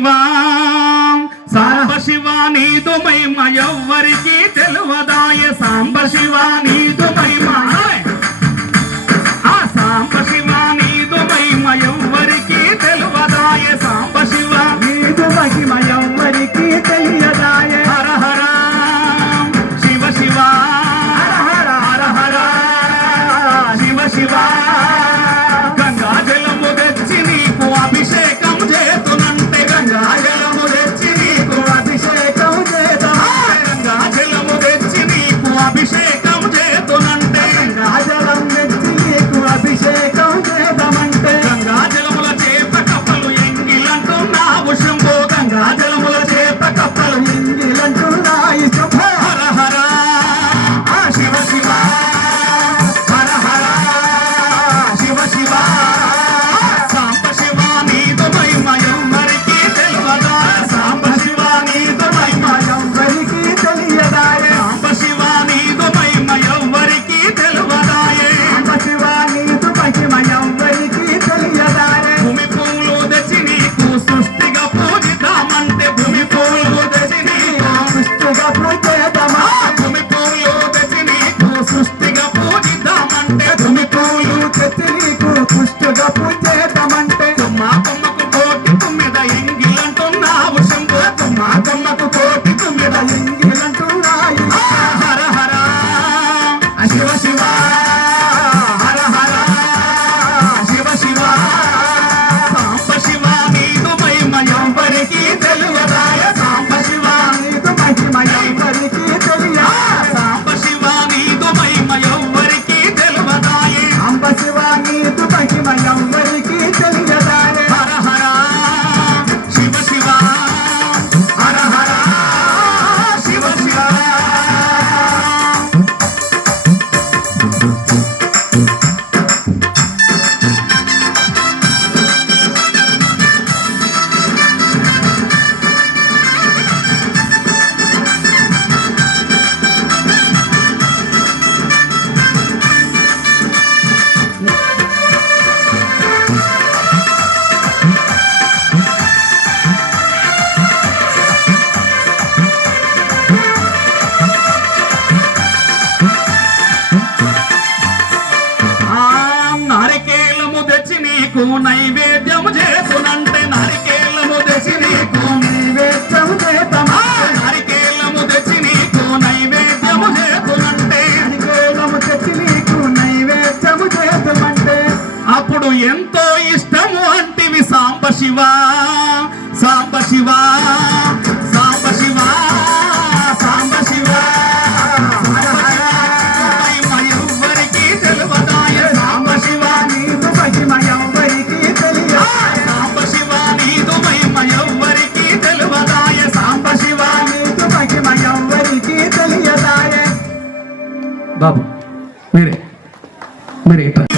శివా. సాంబ శివా నీదు మహిమ ఎవ్వరికీ తెలియదాయ సాంబ Thank నీకు నైవేద్యము చేసునంటే నరికేళ్ళము తెసి నీకు. నైవేద్యం చేతమా? నరికేళ్ళము తెచ్చి నీకు నైవేద్యము చేతులంటే. నరికేళ్ళము తెచ్చి నీకు నైవేద్యము చేతులంటే. అప్పుడు ఎంతో ఇష్టము అంటివి సాంబశివా సాంబశివా. Babu. Mire. Mire.